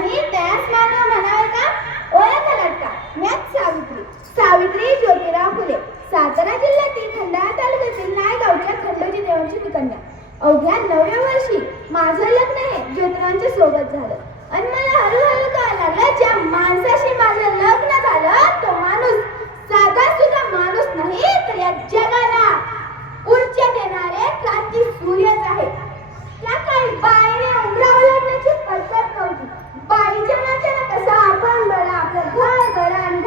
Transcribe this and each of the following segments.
आणि त्यास मानव म्हणावे का? ओळख का? म्याच सावित्री. सावित्री ज्योतिराव फुले. सातारा जिल्ह्यातील खंडाळा तालुक्यातील नायगावच्या खंडोजी देवांची ती कन्या अवघ्या नवव्या वर्षी माझं लग्न हे ज्योतिरावांच्या सोबत झालं आणि मला हळूहळू कळायला लागलं ज्या माणसाशी माझं लग्न झालं तो माणूस साधा सुद्धा माणूस नाही तर या जगाला ऊर्जा देणारे क्रांती सूर्यच आहे त्या काही बाईने उमरावं लागण्याची पद्धत नव्हती बाईच्या नात्यानं कसं आपण बरं आपलं घर घर आणि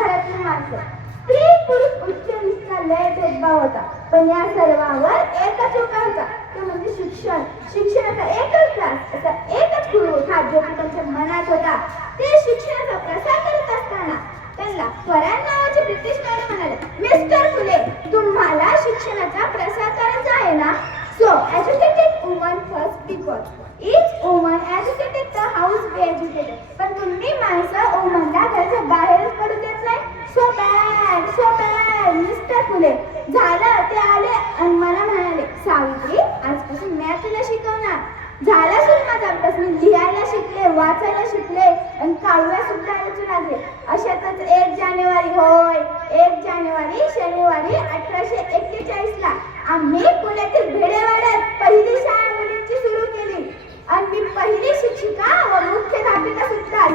घरातील स्त्री पुरुष उच्च निष्ठा लय भेदभाव होता. पण या सर्वांवर एकच उपाय होता. तो म्हणजे शिक्षण. शिक्षणाचा एकच त्रास असा एकच गुरु हा त्यांच्या मनात होता. ते शिक्षणाचा प्रसार करत असताना त्यांना फरान नावाचे ब्रिटिश मॅडम म्हणाले मिस्टर फुले तुम्हाला शिक्षणाचा प्रसार करायचा आहे ना? So educated woman first because each woman educated the house be educated पण तुम्ही माणसं वुमन घरच्या बाहेरच पडू देत नाही so bad so bad mister Phule झालं ते आले आणि मला म्हणाले सावित्री आजपासून मी तुला शिकवणार झाला सुरू माझा अभ्यास. मी लिहायला शिकले वाचायला शिकले आणि काव्य सुद्धा रचून आले अशातच एक जानेवारी होय एक जानेवारी शनिवारी अठराशे एक्केचाळीस ला आम्ही पुण्यातील भेडेवाड्यात पहिली शाळा मुलींची सुरू केली. आणि मी पहिली शिक्षिका व मुख्याध्यापिका सुद्धा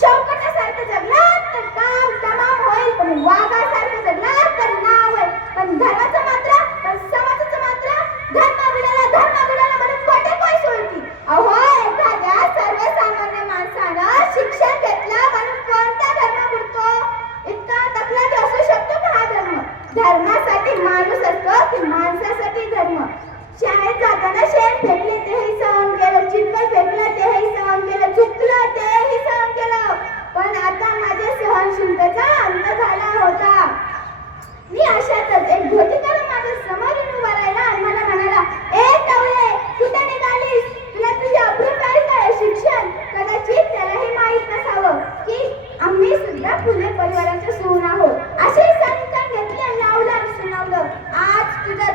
शौकतासारखं जगला तर काम तमाम होईल पण वाघासारखं जगला तर नाव होईल पण धर्माचं मात्र पण समाजाचं मात्र धर्म बिडाला धर्म बिडाला म्हणून खोटे कोय सोडती अहो एखाद्या सर्वसामान्य माणसानं शिक्षण घेतलं म्हणून कोणता धर्म बुडतो इतका तकला असू शकतो का हा धर्म धर्मासाठी माणूस असतो की माणसासाठी धर्म. शाळेत जाताना शेण फेकले तेही सहन केलं. चिखल फेकलं तेही सहन केलं चुकलं तेही सहन केलं पण आता माझ्या सहनशीलतेचा अंत झाला होता मी अशातच एक धोतीकर माझ्यासमोर येऊन उभा राहिला आणि मला म्हणाला ए टवळे कुठे निघालीस तुला तुझी अब्रू काय काय शिक्षण कदाचित त्यालाही माहीत नसावं की आम्ही सुद्धा फुले परिवाराच्या सून आहोत असे संस्कार घेतले आणि लावलं आणि सुनावलं आज तुझा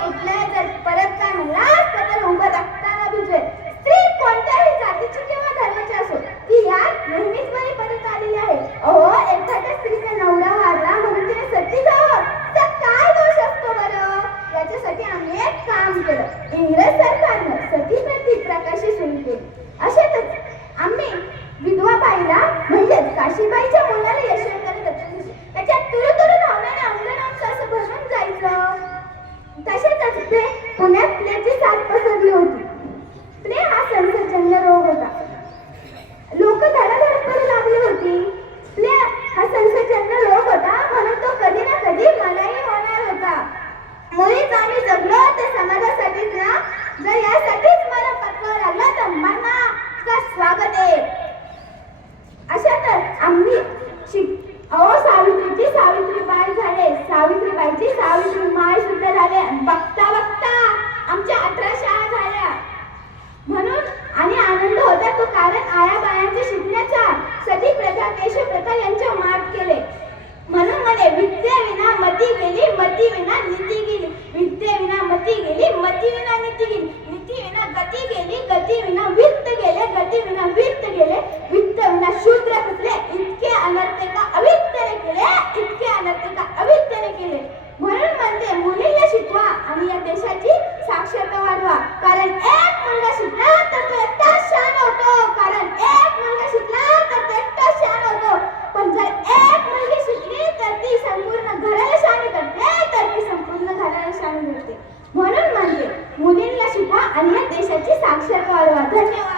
धोबार जर परत काय म्हणला तर उभं रक्ताना भिजवेल स्त्री कोणत्याही जातीची किंवा धर्माची असो ती या नेहमीच बरी परत आलेली आहे. अहो एखाद्या स्त्रीचा नवरा हारला म्हणून तिने सती जावं तर काय दोष असतो बरं? याच्यासाठी आम्ही एक काम केलं. इंग्रज सरकारनं सती प्रती प्रकाशित सुरू केली. अशातच आम्ही विधवा बाईला म्हणजेच काशीबाई जर मला पत्कावं लागलं तर मना स्वागत आहे. देशाची साक्षरता वाढवा. कारण एक मुलगा शिकला तर तो एकटा शान होतो. कारण एक मुलगा शिकला तर तो एकटा शान होतो. पण जर एक मुलगी शिकली तर ती संपूर्ण घराला शान करते तर ती संपूर्ण घराला शान करते. म्हणून म्हणते मुलींना शिकवा आणि देशाची साक्षरता वाढवा. धन्यवाद.